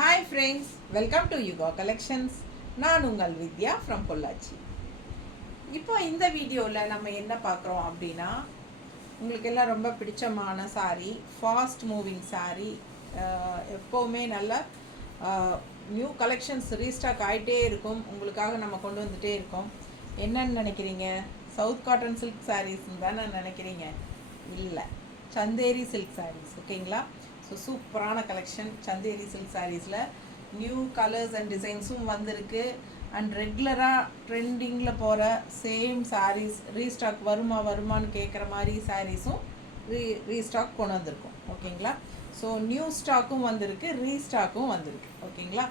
Hi friends, welcome to Yuga collections. நான் உங்கள் வித்யா from Pollachi. இப்போ இந்த வீடியோவில் நம்ம என்ன பார்க்குறோம் அப்படின்னா, உங்களுக்கு எல்லாம் ரொம்ப பிடிச்சமான சாரீ, ஃபாஸ்ட் மூவிங் சாரீ, எப்போவுமே நல்ல நியூ கலெக்ஷன்ஸ் ரீஸ்டாக் ஆகிட்டே இருக்கும். உங்களுக்காக நம்ம கொண்டு வந்துகிட்டே இருக்கோம். என்னன்னு நினைக்கிறீங்க? சவுத் காட்டன் சில்க் சாரீஸ்ன்னு தானே நினைக்கிறீங்க? இல்லை, சந்தேரி சில்க் சாரீஸ். ஓகேங்களா? ஸோ சூப்பரான கலெக்ஷன் சந்தேரி சில்க் சாரீஸில் நியூ கலர்ஸ் அண்ட் டிசைன்ஸும் வந்திருக்கு. அண்ட் ரெகுலராக ட்ரெண்டிங்கில் போகிற சேம் சாரீஸ் ரீஸ்டாக் வருமானு கேட்குற மாதிரி சாரீஸும் ரீஸ்டாக் கொண்டு வந்திருக்கும். ஓகேங்களா? ஸோ நியூ ஸ்டாக்கும் வந்திருக்கு, ரீஸ்டாக்கும் வந்திருக்கு. ஓகேங்களா?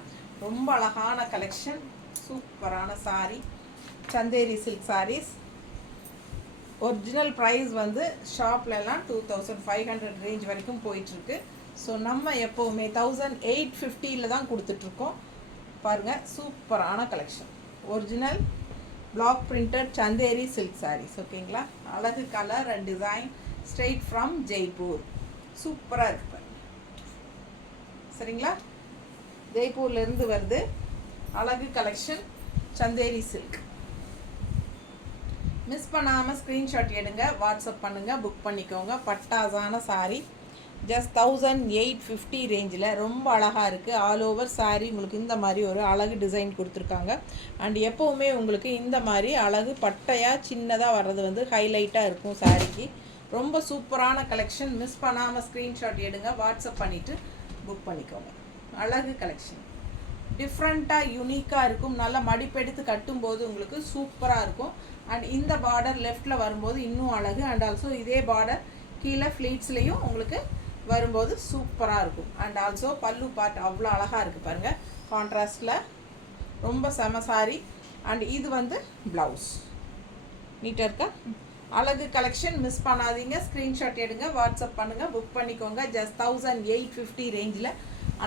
ரொம்ப அழகான கலெக்ஷன், சூப்பரான sari Chanderi silk saris. Original price வந்து ஷாப்லலாம் 2500 ரேஞ்ச் வரைக்கும் போயிட்டுருக்கு. ஸோ நம்ம எப்போவுமே 1850 தான் கொடுத்துட்ருக்கோம். பாருங்கள், சூப்பரான collection, original block printed Chanderi silk saris. ஓகேங்களா? அழகு colour and design, straight from Jaipur. சூப்பராக இருக்கு. சரிங்களா? ஜெய்ப்பூர்லேருந்து வருது அழகு கலெக்ஷன் சந்தேரி சில்க். மிஸ் பண்ணாமல் ஸ்க்ரீன்ஷாட் எடுங்க, வாட்ஸ்அப் பண்ணுங்கள், புக் பண்ணிக்கோங்க. பட்டாசான சாரீ, ஜஸ்ட் 1850 ரேஞ்சில் ரொம்ப அழகாக இருக்குது. ஆல் ஓவர் சாரீ உங்களுக்கு இந்த மாதிரி ஒரு அழகு டிசைன் கொடுத்துருக்காங்க. அண்ட் எப்போவுமே உங்களுக்கு இந்த மாதிரி அழகு பட்டையாக சின்னதாக வர்றது வந்து ஹைலைட்டாக இருக்கும் சாரீக்கு. ரொம்ப சூப்பரான கலெக்ஷன். மிஸ் பண்ணாமல் ஸ்க்ரீன்ஷாட் எடுங்க, வாட்ஸ்அப் பண்ணிவிட்டு புக் பண்ணிக்கோங்க. அழகு கலெக்ஷன் டிஃப்ரெண்ட்டாக யூனிக்காக இருக்கும். நல்லா மடிப்பெடுத்து கட்டும்போது உங்களுக்கு சூப்பராக இருக்கும். அண்ட் இந்த பார்டர் லெஃப்டில் வரும்போது இன்னும் அழகு. அண்ட் ஆல்சோ இதே பார்டர் கீழே ஃப்ளீட்ஸ்லேயும் உங்களுக்கு வரும்போது சூப்பராக இருக்கும். அண்ட் ஆல்சோ பல்லு பார்ட் அவ்வளோ அழகாக இருக்குது பாருங்கள், கான்ட்ராஸ்டில் ரொம்ப செம சாரி. அண்ட் இது வந்து ப்ளவுஸ். நீட்டாக இருக்கா? அழகு கலெக்ஷன், மிஸ் பண்ணாதீங்க. ஸ்க்ரீன்ஷாட் எடுங்க, வாட்ஸ்அப் பண்ணுங்கள், புக் பண்ணிக்கோங்க. ஜஸ்ட் 1850 ரேஞ்சில்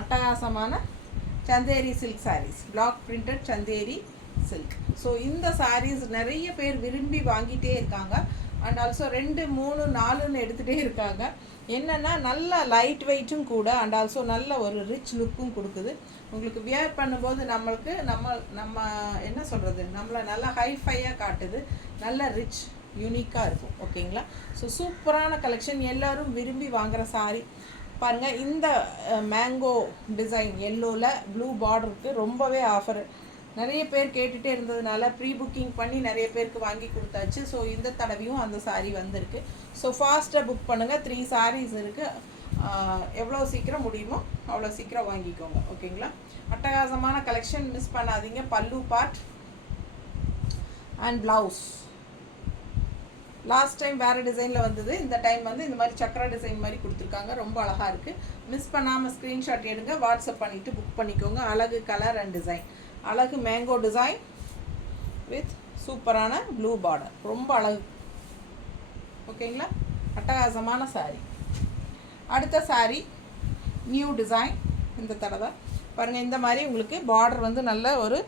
அட்டகாசமான Chanderi silk saris, block printed Chanderi silk. So இந்த சாரீஸ் நிறைய பேர் விரும்பி வாங்கிட்டே இருக்காங்க. அண்ட் ஆல்சோ 2, 3, 4ன்னு எடுத்துகிட்டே இருக்காங்க. என்னென்னா நல்ல லைட் வெயிட்டும் கூட. அண்ட் ஆல்சோ நல்ல ஒரு ரிச் லுக்கும் கொடுக்குது. உங்களுக்கு வியர் பண்ணும்போது நம்மளுக்கு நம்ம என்ன சொல்கிறது, நம்மளை நல்லா ஹைஃபையாக காட்டுது. நல்ல ரிச் யூனிக்காக இருக்கும். ஓகேங்களா? ஸோ சூப்பரான கலெக்ஷன், எல்லோரும் விரும்பி வாங்குகிற சாரீ. பாருங்கள், இந்த மேங்கோ டிசைன் எல்லோவில் ப்ளூ பார்டருக்கு ரொம்பவே ஆஃபர். நிறைய பேர் கேட்டுகிட்டே இருந்ததுனால ப்ரீ புக்கிங் பண்ணி நிறைய பேருக்கு வாங்கி கொடுத்தாச்சு. ஸோ இந்த தடவையும் அந்த சாரீ வந்திருக்கு. ஸோ ஃபாஸ்ட்டாக புக் பண்ணுங்கள். 3 சாரீஸ் இருக்குது. எவ்வளோ சீக்கிரம் முடியுமோ அவ்வளோ சீக்கிரம் வாங்கிக்கோங்க. ஓகேங்களா? அட்டகாசமான கலெக்ஷன், மிஸ் பண்ணாதீங்க. பல்லு part and blouse. Last time வேறு டிசைனில் வந்தது, இந்த டைம் வந்து இந்த மாதிரி சக்கரா டிசைன் மாதிரி கொடுத்துருக்காங்க. ரொம்ப அழகாக இருக்குது. மிஸ் பண்ணாமல் ஸ்க்ரீன்ஷாட் எடுங்க, வாட்ஸ்அப் பண்ணிவிட்டு புக் பண்ணிக்கோங்க. அழகு கலர் அண்ட் டிசைன், அழகு மேங்கோ டிசைன் வித் சூப்பரான ப்ளூ பார்டர், ரொம்ப அழகு. ஓகேங்களா? அட்டகாசமான சாரீ. அடுத்த சாரீ நியூ டிசைன். இந்த தடவை பாருங்கள், இந்த மாதிரி உங்களுக்கு பார்டர் வந்து நல்ல ஒரு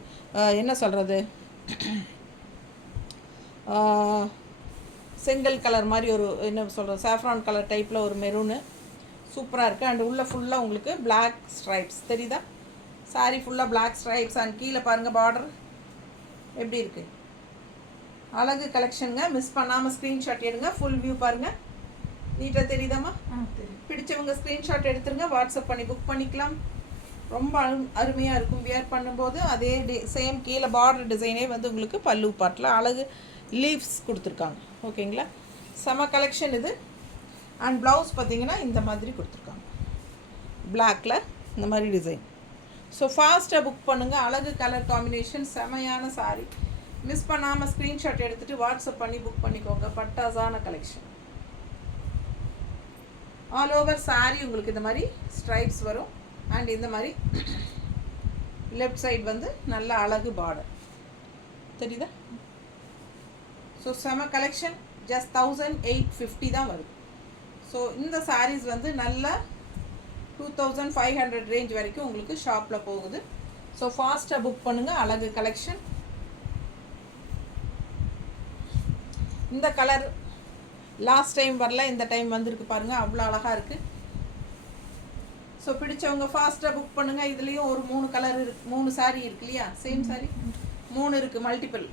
என்ன சொல்கிறது, செங்கல் கலர் மாதிரி ஒரு என்ன சொல்கிறது, சாஃப்ரான் கலர் டைப்பில் ஒரு மெரூனு சூப்பராக இருக்குது. அண்ட் உள்ளே ஃபுல்லாக உங்களுக்கு பிளாக் ஸ்ட்ரைப்ஸ் தெரியுதா? சாரீ ஃபுல்லாக பிளாக் ஸ்ட்ரைப்ஸ். அண்ட் கீழே பாருங்கள் பார்டர் எப்படி இருக்குது. அழகு கலெக்ஷனுங்க, மிஸ் பண்ணாமல் ஸ்க்ரீன்ஷாட் எடுங்க. ஃபுல் வியூ பாருங்கள், நீட்டாக தெரியுதாம்மா? பிடிச்சவங்க ஸ்க்ரீன்ஷாட் எடுத்துருங்க, வாட்ஸ்அப் பண்ணி புக் பண்ணிக்கலாம். ரொம்ப அருமையாக இருக்கும் வியர் பண்ணும்போது. அதே சேம் கீழே பார்டர் டிசைனே வந்து உங்களுக்கு பல்லு பாட்டில் அழகு லீவ்ஸ் கொடுத்துருக்காங்க. ஓகேங்களா? செம கலெக்ஷன் இது. அண்ட் ப்ளவுஸ் பார்த்திங்கன்னா இந்த மாதிரி கொடுத்துருக்காங்க, பிளாக்கில் இந்த மாதிரி டிசைன். ஸோ ஃபாஸ்ட்டாக புக் பண்ணுங்கள். அழகு கலர் காம்பினேஷன், செமையான சாரீ. மிஸ் பண்ணாமல் ஸ்க்ரீன்ஷாட் எடுத்துகிட்டு வாட்ஸ்அப் பண்ணி புக் பண்ணிக்கோங்க. பட்டாசான கலெக்ஷன். ஆல் ஓவர் சாரீ உங்களுக்கு இந்த மாதிரி ஸ்ட்ரைப்ஸ் வரும். அண்ட் இந்த மாதிரி லெஃப்ட் சைடு வந்து நல்ல அழகு பார்டர் தெரியுதா? ஸோ செம கலெக்ஷன், ஜஸ்ட் 1850 தான் வரும். ஸோ இந்த சாரீஸ் வந்து நல்ல 2500 ரேஞ்ச் வரைக்கும் உங்களுக்கு ஷாப்பில் போகுது. ஸோ ஃபாஸ்ட்டாக புக் பண்ணுங்கள். அழகு கலெக்ஷன். இந்த கலர் லாஸ்ட் டைம் வரல, இந்த டைம் வந்திருக்கு பாருங்கள், அவ்வளோ அழகாக இருக்குது. ஸோ பிடிச்சவங்க ஃபாஸ்ட்டாக புக் பண்ணுங்கள். இதுலேயும் ஒரு 3 கலர் இருக்கு, 3 சாரீ இருக்கு இல்லையா, சேம் சாரீ 3 இருக்குது, மல்டிபிள்.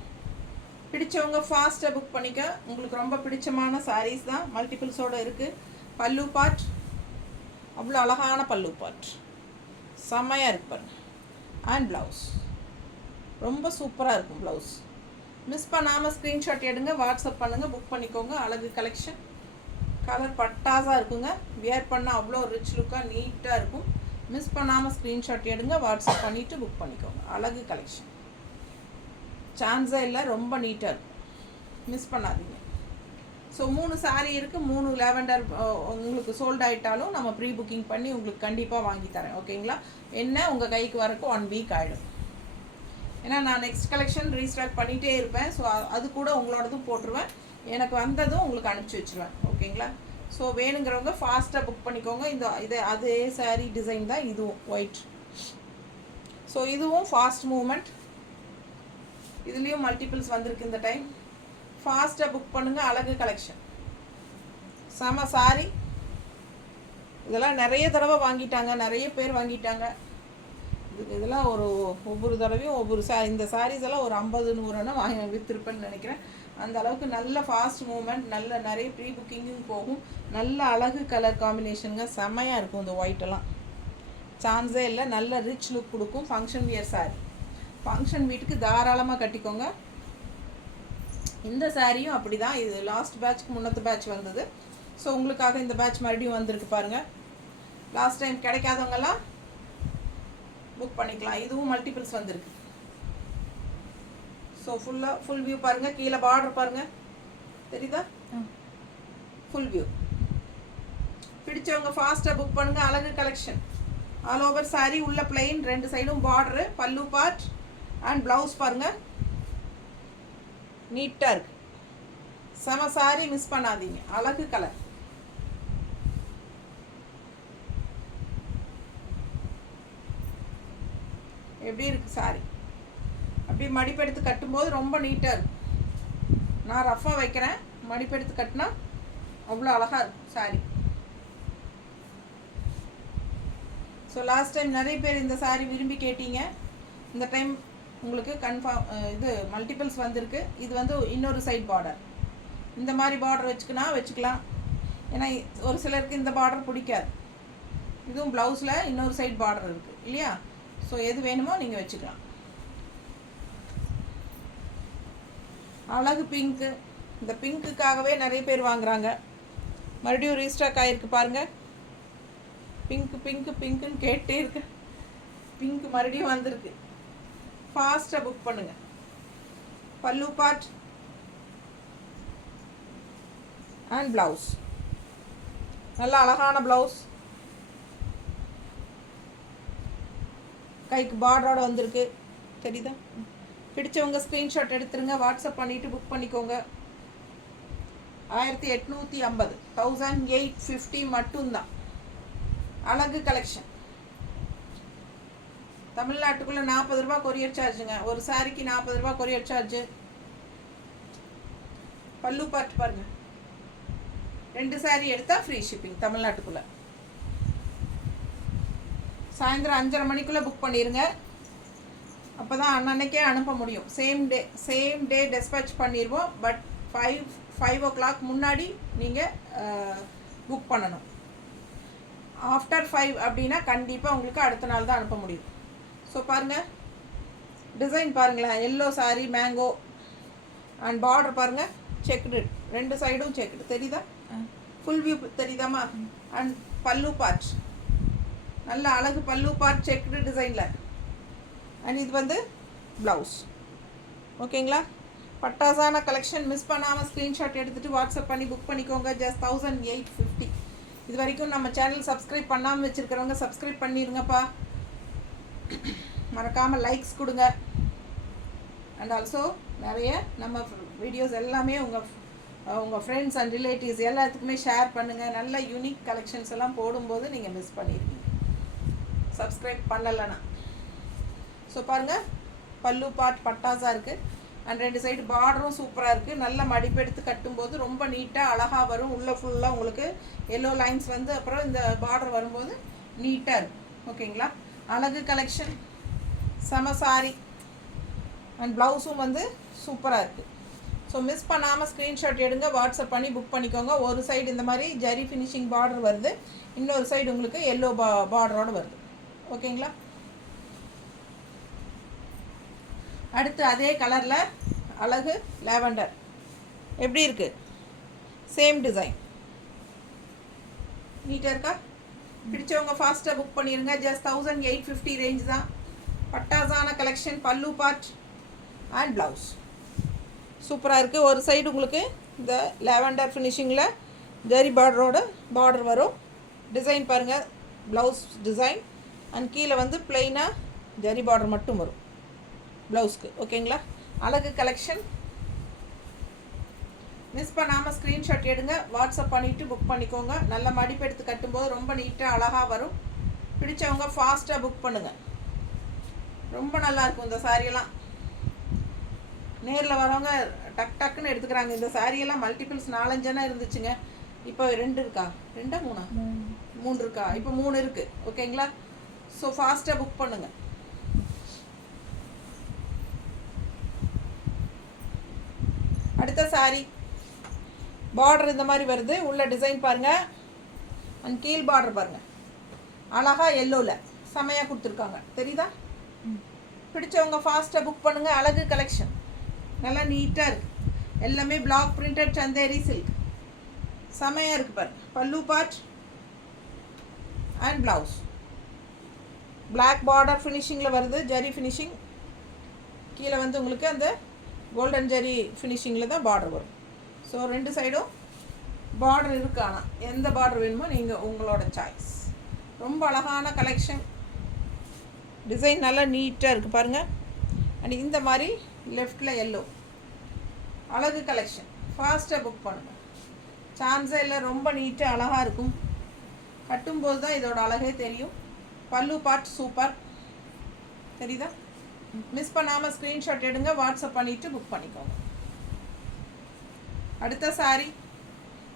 பிடிச்சவங்க ஃபாஸ்ட்டாக புக் பண்ணிக்க. உங்களுக்கு ரொம்ப பிடிச்சமான சாரீஸ் தான், மல்டிபிள்ஸோடு இருக்குது. பல்லு பார்ட் அவ்வளோ அழகான பல்லு பார்ட், செம்மையாக இருக்கு பாருங்க. அண்ட் ப்ளவுஸ் ரொம்ப சூப்பராக இருக்கும் ப்ளவுஸ். மிஸ் பண்ணாமல் ஸ்க்ரீன்ஷாட் எடுங்க, வாட்ஸ்அப் பண்ணுங்கள், புக் பண்ணிக்கோங்க. அழகு கலெக்ஷன், கலர் பட்டாஸாக இருக்குங்க. வியர் பண்ணால் அவ்வளோ ரிச் லுக்காக நீட்டாக இருக்கும். மிஸ் பண்ணாமல் ஸ்க்ரீன்ஷாட் எடுங்க, வாட்ஸ்அப் பண்ணிவிட்டு புக் பண்ணிக்கோங்க. அழகு கலெக்ஷன், சான்ஸே இல்லை, ரொம்ப நீட்டாக இருக்கும், மிஸ் பண்ணாதீங்க. ஸோ 3 சாரீ இருக்குது, 3 லாவெண்டர் உங்களுக்கு சோல்ட் ஆகிட்டாலும் நம்ம ப்ரீ புக்கிங் பண்ணி உங்களுக்கு கண்டிப்பாக வாங்கி தரேன். ஓகேங்களா? என்ன உங்கள் கைக்கு வரக்கு 1 வீக் ஆகிடும். ஏன்னா நான் நெக்ஸ்ட் கலெக்ஷன் ரீஸ்டாக் பண்ணிகிட்டே இருப்பேன். ஸோ அது கூட உங்களோடதும் போட்டுருவேன், எனக்கு வந்ததும் உங்களுக்கு அனுப்பிச்சி வச்சுருவேன். ஓகேங்களா? ஸோ வேணுங்கிறவங்க ஃபாஸ்ட்டாக புக் பண்ணிக்கோங்க. இது அதே சாரீ டிசைன் தான் இதுவும், ஒயிட். ஸோ இதுவும் ஃபாஸ்ட் மூவ்மெண்ட், இதுலேயும் மல்டிபிள்ஸ் வந்திருக்கு இந்த டைம். ஃபாஸ்ட்டாக புக் பண்ணுங்கள். அழகு கலெக்ஷன், செம சாரீ. இதெல்லாம் நிறைய தடவை வாங்கிட்டாங்க, நிறைய பேர் வாங்கிட்டாங்க. இதெல்லாம் ஒவ்வொரு தடவையும் ஒவ்வொரு இந்த சாரீஸ் எல்லாம் ஒரு 50-100 வாங்கி விற்றுருப்பேன்னு நினைக்கிறேன். அந்த அளவுக்கு நல்ல ஃபாஸ்ட் மூவ்மெண்ட், நிறைய ப்ரீ புக்கிங்கும் போகும். நல்ல அழகு கலர் காம்பினேஷனுங்க, செம்மையாக இருக்கும். இந்த ஒயிட்டெல்லாம் சான்ஸே இல்லை, நல்ல ரிச் லுக் கொடுக்கும். ஃபங்க்ஷன் வியர் சாரீ, ஃபங்க்ஷன் வீட்டுக்கு தாராளமாக கட்டிக்கோங்க. இந்த சாரியும் அப்படி தான், இது லாஸ்ட் பேட்ச்க்கு முன்னத்து பேட்ச் வந்தது. ஸோ உங்களுக்காக இந்த பேட்ச் மறுபடியும் வந்திருக்கு பாருங்கள். லாஸ்ட் டைம் கிடைக்காதவங்கெல்லாம் புக் பண்ணிக்கலாம். இதுவும் மல்டிபிள்ஸ் வந்திருக்கு. ஸோ ஃபுல் வியூ பாருங்கள், கீழே பார்டர் பாருங்கள், தெரியுதா? Full view. பிடிச்சவங்க ஃபாஸ்ட்டாக புக் பண்ணுங்கள். அழகு கலெக்ஷன், ஆல் ஓவர் சாரீ, உள்ள பிளெயின், 2 சைடும் பார்டரு, பல்லு பார்ட் அண்ட் ப்ளவுஸ் பாருங்கள், நீட்டாக இருக்குது. செம சாரீ, மிஸ் பண்ணாதீங்க. அழகு கலர், எப்படி இருக்குது சாரீ? அப்படி மடிப்பெடுத்து கட்டும்போது ரொம்ப நீட்டாக இருக்கும். நான் ரஃப்பாக வைக்கிறேன், மடிப்பெடுத்து கட்டினா அவ்வளோ அழகாக இருக்கும் சாரீ. ஸோ லாஸ்ட் டைம் நிறைய பேர் இந்த சாரீ விரும்பி கேட்டீங்க. இந்த டைம் உங்களுக்கு கன்ஃபார்ம் இது மல்டிபிள்ஸ் வந்திருக்கு. இது வந்து இன்னொரு சைட் பார்டர், இந்த மாதிரி பார்டர் வச்சுக்கலாம். ஏன்னா ஒரு சிலருக்கு இந்த பார்டர் பிடிக்காது. இதுவும் ப்ளவுஸில் இன்னொரு சைட் பார்டர் இருக்குது இல்லையா? ஸோ எது வேணுமோ நீங்கள் வச்சுக்கலாம். அழகு பிங்க்கு, இந்த பிங்க்குக்காகவே நிறைய பேர் வாங்குறாங்க. மறுபடியும் ரீஸ்டாக் ஆகிருக்கு பாருங்கள். பிங்க்குன்னு கேட்டே இருக்கு. பிங்க் மறுபடியும் வந்திருக்கு. ஃபாஸ்ட்டாக புக் பண்ணுங்கள். பல்லு பார்ட் அண்ட் ப்ளவுஸ், நல்ல அழகான ப்ளவுஸ், கைக்கு பார்டரோட வந்திருக்கு, தெரியுதா? பிடிச்சவங்க ஸ்க்ரீன்ஷாட் எடுத்துருங்க, வாட்ஸ்அப் பண்ணிவிட்டு புக் பண்ணிக்கோங்க. 1850, 1850 மட்டும்தான். அழகு கலெக்ஷன். தமிழ்நாட்டுக்குள்ளே 40 ரூபா கொரியர் சார்ஜுங்க. ஒரு சாரிக்கு 40 ரூபா கொரியர் சார்ஜு. பல்லு பார்ட் பாருங்கள், 2 சாரீ எடுத்தால் ஃப்ரீ ஷிப்பிங் தமிழ்நாட்டுக்குள்ளே. சாயந்தரம் 5:30 மணிக்குள்ளே புக் பண்ணிடுங்க, அப்போ தான் அன்னன்னைக்கே அனுப்ப முடியும். சேம் டே டெஸ்பேச் பண்ணிடுவோம். பட் 5 o'clock முன்னாடி நீங்கள் புக் பண்ணணும். ஆஃப்டர் 5 அப்படின்னா கண்டிப்பாக உங்களுக்கு அடுத்த நாள் தான் அனுப்ப முடியும். ஸோ பாருங்கள், டிசைன் பாருங்களேன், yellow sari, mango and border பாருங்கள், செக்குடு, 2 சைடும் செக்குடு, தெரியுதா? ஃபுல் வியூ தெரியுதாம்மா? அண்ட் பல்லு பார்ட், நல்ல அழகு பல்லு பார்ட், செக்குடு டிசைனில். அண்ட் இது வந்து ப்ளவுஸ். ஓகேங்களா? பட்டாசான கலெக்ஷன். மிஸ் பண்ணாமல் ஸ்க்ரீன்ஷாட் எடுத்துகிட்டு வாட்ஸ்அப் பண்ணி புக் பண்ணிக்கோங்க. ஜஸ்ட் 1850. இது வரைக்கும் நம்ம சேனல் சப்ஸ்கிரைப் பண்ணாமல் வச்சுருக்கிறவங்க சப்ஸ்கிரைப் பண்ணிடுங்கப்பா. மறக்காமல் லைக்ஸ் கொடுங்க. அண்ட் ஆல்சோ நிறைய நம்ம வீடியோஸ் எல்லாமே உங்கள் ஃப்ரெண்ட்ஸ் அண்ட் ரிலேட்டிவ்ஸ் எல்லாத்துக்குமே ஷேர் பண்ணுங்கள். நல்ல யூனிக் கலெக்ஷன்ஸ் எல்லாம் போடும்போது நீங்கள் மிஸ் பண்ணிடுவீங்க சப்ஸ்கிரைப் பண்ணலைன்னா. ஸோ பாருங்கள், பல்லு பார்ட் பட்டாஸாக இருக்குது. அண்ட் 2 சைடு பார்டரும் சூப்பராக இருக்குது. நல்ல மடிப்பெடுத்து கட்டும்போது ரொம்ப நீட்டாக அழகாக வரும். உள்ளே ஃபுல்லாக உங்களுக்கு எல்லோ லைன்ஸ் வந்து அப்புறம் இந்த பார்டர் வரும்போது நீட்டாக இருக்கும். ஓகேங்களா, அழகு கலெக்ஷன், செம சாரி அண்ட் ப்ளவுஸும் வந்து சூப்பராக இருக்குது. ஸோ மிஸ் பண்ணாமல் ஸ்க்ரீன்ஷாட் எடுங்க, வாட்ஸ்அப் பண்ணி புக் பண்ணிக்கோங்க. ஒரு சைடு இந்த மாதிரி ஜரி ஃபினிஷிங் பார்டர் வருது, இன்னொரு சைடு உங்களுக்கு எல்லோ பார்டரோடு வருது. ஓகேங்களா, அடுத்து அதே கலரில் அழகு லாவெண்டர் எப்படி இருக்குது, சேம் டிசைன் நீட்டாக இருக்கா? பிடிச்சவங்க ஃபாஸ்ட்டாக புக் பண்ணிடுங்க. ஜஸ்ட் 1850 ரேஞ்ச் தான். பட்டாசான கலெக்ஷன், பல்லு பார்ட் அண்ட் ப்ளவுஸ் சூப்பராக இருக்குது. ஒரு சைடு உங்களுக்கு இந்த லாவெண்டர் ஃபினிஷிங்கில் ஜரி பார்டர் வரும். டிசைன் பாருங்கள், ப்ளவுஸ் டிசைன் அண்ட் கீழே வந்து பிளெயினாக ஜரி பார்டர் மட்டும் வரும் ப்ளவுஸ்க்கு. ஓகேங்களா, அழகு கலெக்ஷன். மிஸ் பண்ணாமல் ஸ்க்ரீன்ஷாட் எடுங்க, வாட்ஸ்அப் பண்ணிவிட்டு புக் பண்ணிக்கோங்க. நல்ல மடிப்பு எடுத்து கட்டும்போது ரொம்ப நீட்டாக அழகாக வரும். பிடிச்சவங்க ஃபாஸ்ட்டாக புக் பண்ணுங்கள். ரொம்ப நல்லாயிருக்கும் இந்த சாரியெல்லாம். நேரில் வரவங்க டக் டக்குன்னு எடுத்துக்கிறாங்க. இந்த சாரியெல்லாம் மல்டிபிள்ஸ் 4-5 இருந்துச்சுங்க, இப்போ 2 இருக்கா, 2 3 இருக்கா, இப்போ 3 இருக்குது. ஓகேங்களா, ஸோ ஃபாஸ்ட்டாக புக் பண்ணுங்கள். அடுத்த சாரி பார்டர் இந்த மாதிரி வருது, உள்ள டிசைன் பாருங்கள் அண்ட் கீழ் பார்டர் பாருங்கள், அழகாக எல்லோவில் செமையாக கொடுத்துருக்காங்க. தெரியுதா? பிடிச்சவங்க ஃபாஸ்ட்டாக புக் பண்ணுங்கள். அழகு கலெக்ஷன் நல்லா நீட்டாக இருக்குது. எல்லாமே பிளாக் பிரிண்டட் சந்தேரி சில்க், செமையாக இருக்குது பாருங்கள். Pallu part and blouse black border ஃபினிஷிங்கில் வருது, ஜரி ஃபினிஷிங். கீழே வந்து உங்களுக்கு அந்த கோல்டன் ஜரி ஃபினிஷிங்கில் தான் பார்டர் வரும். ஸோ 2 சைடும் பார்டர் இருக்குது. ஆனால் எந்த பார்டர் வேணுமோ நீங்கள் உங்களோட சாய்ஸ். ரொம்ப அழகான கலெக்ஷன், டிசைன் நல்லா நீட்டாக இருக்குது பாருங்கள். அண்ட் இந்த மாதிரி லெஃப்டில் எல்லோ, அழகு கலெக்ஷன். ஃபாஸ்ட்டாக புக் பண்ணுங்கள், சான்ஸே இல்லை. ரொம்ப நீட்டாக அழகாக இருக்கும். கட்டும்போது தான் இதோட அழகே தெரியும். பல்லு பார்ட் சூப்பர், தெரியுதா? மிஸ் பண்ணாமல் ஸ்க்ரீன்ஷாட் எடுங்க, வாட்ஸ்அப் பண்ணிவிட்டு புக் பண்ணிக்கோங்க. அடுத்த சாரி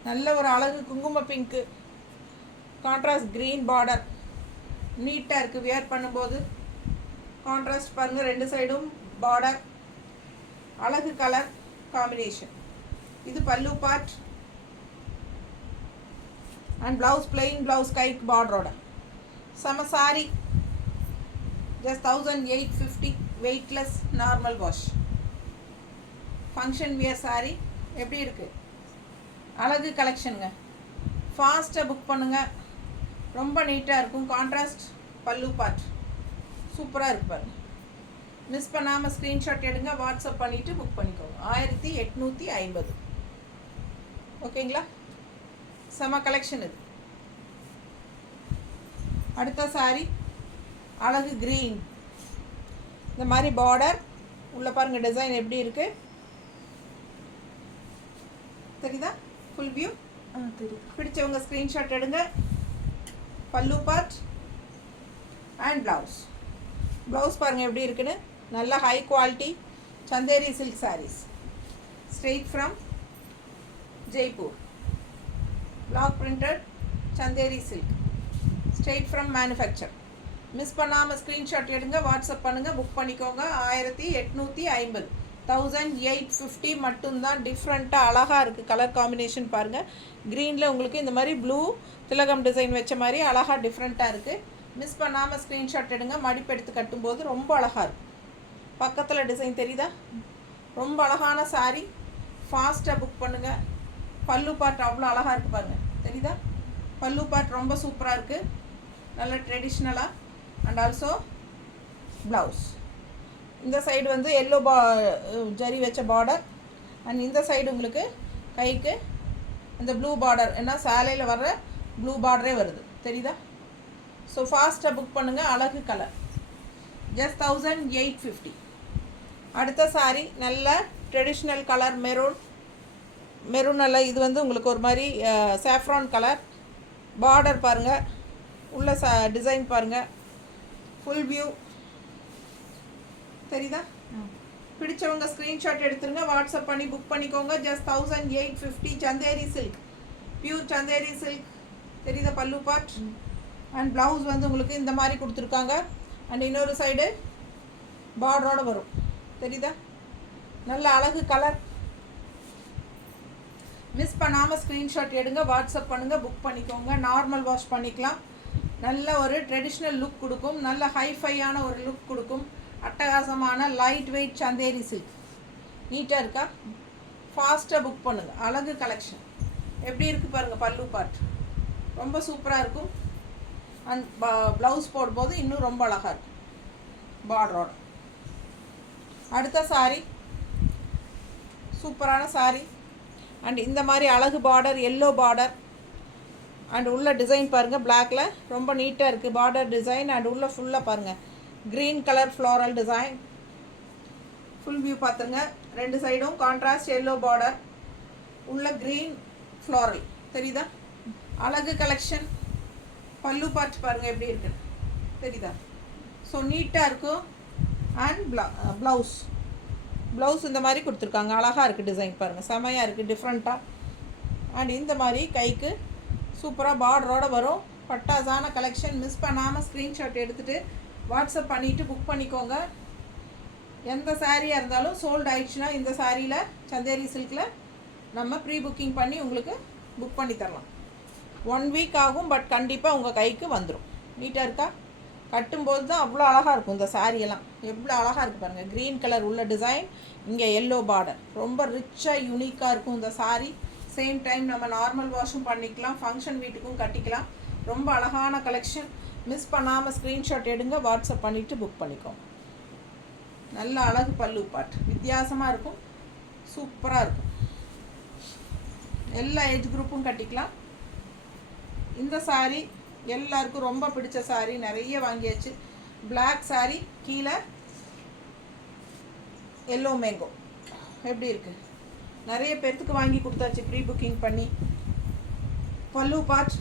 நல்ல ஒரு அழகு குங்கும பிங்க்கு, கான்ட்ராஸ்ட் க்ரீன் பார்டர், நீட்டாக இருக்குது வியர் பண்ணும்போது. கான்ட்ராஸ்ட் பாருங்கள், 2 சைடும் பார்டர், அழகு கலர் காம்பினேஷன். இது பல்லு part and blouse plain blouse கைக்கு பார்டரோட செம sorry. Just 1850, weightless, normal wash, function wear sorry. எப்படி இருக்குது? அழகு கலெக்ஷனுங்க. ஃபாஸ்ட்டாக புக் பண்ணுங்கள், ரொம்ப நீட்டாக இருக்கும். கான்ட்ராஸ்ட் பல்லு பார்ட் சூப்பராக இருக்குது பாருங்கள். மிஸ் பண்ணாமல் ஸ்க்ரீன்ஷாட் எடுங்க, வாட்ஸ்அப் பண்ணிவிட்டு புக் பண்ணிக்கோங்க. 1850. ஓகேங்களா, செம கலெக்ஷன் இது. அடுத்த சாரி அழகு க்ரீன், இந்த மாதிரி பார்டர் உள்ள பாருங்கள், டிசைன் எப்படி இருக்குது தெரியுதா? ஃபுல் வியூ தெரியும். பிடிச்சவங்க ஸ்க்ரீன்ஷாட் எடுங்க. பல்லு பார்ட் அண்ட் ப்ளவுஸ் பாருங்கள் எப்படி இருக்குன்னு. நல்ல high quality Chanderi silk saris, straight from Jaipur. Block printed Chanderi silk, straight from manufacture. Miss பண்ணாமல் ஸ்க்ரீன்ஷாட் எடுங்க, வாட்ஸ்அப் பண்ணுங்கள், புக் பண்ணிக்கோங்க. 1850, 1850 மட்டும்தான். டிஃப்ரெண்ட்டாக அழகாக இருக்குது. கலர் காம்பினேஷன் பாருங்கள். க்ரீனில் உங்களுக்கு இந்த மாதிரி ப்ளூ திலகம் டிசைன் வச்ச மாதிரி அழகாக டிஃப்ரெண்ட்டாக இருக்குது. மிஸ் பண்ணாமல் ஸ்க்ரீன்ஷாட் எடுங்க. மடிப்பு எடுத்து கட்டும்போது ரொம்ப அழகாக இருக்கும். பக்கத்தில் டிசைன் தெரியுதா? ரொம்ப அழகான சாரீ. ஃபாஸ்ட்டாக புக் பண்ணுங்கள். பல்லு பார்ட் அவ்வளோ அழகாக இருக்குது பாருங்கள், தெரியுதா? பல்லு பார்ட் ரொம்ப சூப்பராக இருக்குது, நல்ல ட்ரெடிஷ்னலாக. அண்ட் ஆல்சோ ப்ளவுஸ் இந்த சைடு வந்து எல்லோ ஜரி வச்ச பார்டர் அண்ட் இந்த சைடு உங்களுக்கு கைக்கு இந்த ப்ளூ பார்டர், ஏன்னா சேலையில் வர்ற ப்ளூ பார்டரே வருது, தெரியுதா? ஸோ ஃபாஸ்ட்டாக புக் பண்ணுங்கள். அழகு கலர், ஜஸ்ட் 1850. அடுத்த சாரீ நல்ல ட்ரெடிஷ்னல் கலர் மெரூன் நல்ல, இது வந்து உங்களுக்கு ஒரு மாதிரி சாஃப்ரான் கலர். பார்டர் பாருங்கள், உள்ள டிசைன் பாருங்கள், ஃபுல் வியூ தெரியுதா? பிடிச்சவங்க ஸ்க்ரீன்ஷாட் எடுத்துருங்க, வாட்ஸ்அப் பண்ணி புக் பண்ணிக்கோங்க. Just 1850. Chanderi silk, pure Chanderi silk, தெரியுதா? பல்லு பார்ட் அண்ட் ப்ளவுஸ் வந்து உங்களுக்கு இந்த மாதிரி கொடுத்துருக்காங்க. அண்ட் இன்னொரு சைடு பார்டரோடு வரும். தெரியுதா? நல்ல அழகு கலர். மிஸ் பண்ணாமல் ஸ்க்ரீன்ஷாட் எடுங்க, வாட்ஸ்அப் பண்ணுங்கள், புக் பண்ணிக்கோங்க. நார்மல் வாஷ் பண்ணிக்கலாம். நல்ல ஒரு ட்ரெடிஷ்னல் லுக் கொடுக்கும். நல்ல ஹைஃபையான ஒரு லுக் கொடுக்கும். அட்டகாசமான லைட் வெயிட் சந்தேரி சில்க். நீட்டாக இருக்கா? ஃபாஸ்ட்டாக புக் பண்ணுங்கள். அழகு கலெக்ஷன் எப்படி இருக்குது பாருங்கள். பல்லு பார்ட் ரொம்ப சூப்பராக இருக்கும். அண்ட் ப்ளவுஸ் போடும்போது இன்னும் ரொம்ப அழகாக இருக்கும் பார்டரோட. அடுத்த சாரி சூப்பரான சாரி. அண்ட் இந்த மாதிரி அழகு பார்டர், எல்லோ பார்டர். அண்ட் உள்ள டிசைன் பாருங்கள், பிளாக்கில் ரொம்ப நீட்டாக இருக்குது பார்டர் டிசைன். அண்ட் உள்ள ஃபுல்லாக பாருங்கள் green colour floral design. Full view பார்த்துருங்க. ரெண்டு சைடும் கான்ட்ராஸ்ட் எல்லோ பார்டர், உள்ள க்ரீன் ஃப்ளோரல். தெரியுதா? அழகு கலெக்ஷன். பல்லு பார்ட் பாருங்கள் எப்படி இருக்குன்னு. தெரியுதா? ஸோ நீட்டாக இருக்கும். அண்ட் ப்ளவுஸ் இந்த மாதிரி கொடுத்துருக்காங்க. அழகாக இருக்குது டிசைன் பாருங்கள், செமையாக இருக்குது, டிஃப்ரெண்ட்டாக. அண்ட் இந்த மாதிரி கைக்கு சூப்பராக பார்டரோடு வரும். பட்டாசான கலெக்ஷன். மிஸ் பண்ணாமல் ஸ்க்ரீன்ஷாட் எடுத்துகிட்டு வாட்ஸ்அப் பண்ணிவிட்டு புக் பண்ணிக்கோங்க. எந்த சாரியாக இருந்தாலும் சோல்ட் ஆயிடுச்சுன்னா இந்த சாரியில் சந்தேரி சில்கில் நம்ம ப்ரீ புக்கிங் பண்ணி உங்களுக்கு புக் பண்ணி தரலாம். 1 வீக் ஆகும், பட் கண்டிப்பாக உங்கள் கைக்கு வந்துடும். நீட்டாக இருக்கா? கட்டும்போது தான் அவ்வளோ அழகாக இருக்கும். இந்த சாரியெல்லாம் எவ்வளோ அழகாக இருக்குது பாருங்கள். க்ரீன் கலர் உள்ள டிசைன், இங்கே எல்லோ பார்டர். ரொம்ப ரிச்சாக யூனிக்காக இருக்கும் இந்த சாரி. சேம் டைம் நம்ம நார்மல் வாஷும் பண்ணிக்கலாம், ஃபங்க்ஷன் வீட்டுக்கும் கட்டிக்கலாம். ரொம்ப அழகான கலெக்ஷன். மிஸ் பண்ணாமல் ஸ்க்ரீன்ஷாட் எடுங்க, வாட்ஸ்அப் பண்ணிவிட்டு புக் பண்ணிக்கோங்க. நல்ல அழகு பல்லு பாட், வித்தியாசமாக இருக்கும், சூப்பராக இருக்கும். எல்லா ஏஜ் குரூப்பும் கட்டிக்கலாம். இந்த சாரீ எல்லாருக்கும் ரொம்ப பிடிச்ச சாரீ. நிறைய வாங்கியாச்சு. பிளாக் சாரீ, கீழே எல்லோ மேங்கோ. எப்படி இருக்குது? நிறைய பேர்த்துக்கு வாங்கி கொடுத்தாச்சு ப்ரீ புக்கிங் பண்ணி. பல்லு பார்ட்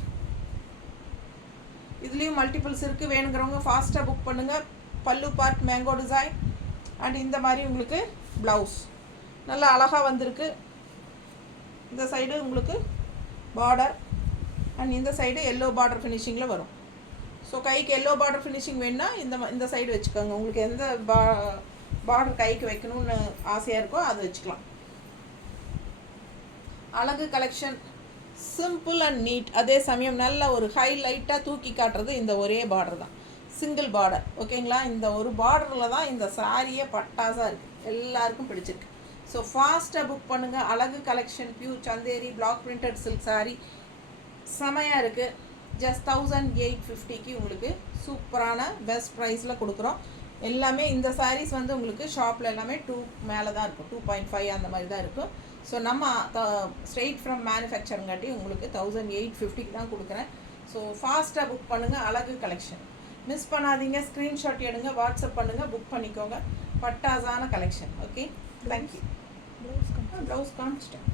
இதுலேயும் மல்டிபிள்ஸ் இருக்குது. வேணுங்கிறவங்க ஃபாஸ்ட்டாக புக் பண்ணுங்கள். பல்லு பார்ட் மேங்கோ டிசைன். அண்ட் இந்த மாதிரி உங்களுக்கு ப்ளவுஸ் நல்லா அழகாக வந்திருக்கு. இந்த சைடு உங்களுக்கு பார்டர், அண்ட் இந்த சைடு எல்லோ பார்டர் ஃபினிஷிங்கில் வரும். ஸோ கைக்கு எல்லோ பார்டர் ஃபினிஷிங் வேணுன்னா இந்த சைடு வச்சுக்கோங்க. உங்களுக்கு எந்த பார்டர் கைக்கு வைக்கணும்னு ஆசையாக இருக்கோ அதை வச்சுக்கலாம். அழகு கலெக்ஷன். Simple and NEET. அதே சமயம் நல்ல ஒரு ஹைலைட்டாக தூக்கி காட்டுறது இந்த ஒரே பார்டர் தான், சிங்கிள் பார்டர். ஓகேங்களா? இந்த ஒரு பார்டரில் தான் இந்த சாரியே பட்டாசாக இருக்குது. எல்லாருக்கும் பிடிச்சிருக்கு. ஸோ ஃபாஸ்ட்டாக புக் பண்ணுங்கள். அழகு collection, pure Chanderi block printed silk sari செமையாக இருக்குது. ஜஸ்ட் 1850க்கு உங்களுக்கு சூப்பரான பெஸ்ட் ப்ரைஸில் கொடுக்குறோம். எல்லாமே இந்த சாரீஸ் வந்து உங்களுக்கு ஷாப்பில் எல்லாமே 2 மேலே தான் இருக்கும், 2.5 அந்த மாதிரி தான் இருக்கும். ஸோ நம்ம ஸ்ட்ரெயிட் ஃப்ரம் மேனுஃபேக்சருங்காட்டி உங்களுக்கு 1850க்கு தான் கொடுக்குறேன். ஸோ ஃபாஸ்ட்டாக புக் பண்ணுங்கள். அழகு கலெக்ஷன் மிஸ் பண்ணாதீங்க. ஸ்க்ரீன்ஷாட் எடுங்க, வாட்ஸ்அப் பண்ணுங்கள், புக் பண்ணிக்கோங்க. பட்டாசான கலெக்ஷன். Okay, thank you. ப்ளவுஸ் காமிச்சிட்டேன்.